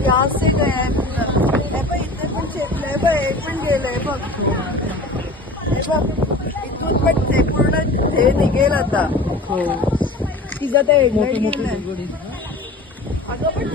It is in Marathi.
यहाँ से गया है पूरा इथे पण शेतलंय बघ हे पण गेलंय बघ हे बघ इथून पण ते पूर्ण हे निघेल आता तिचं ते अगं पण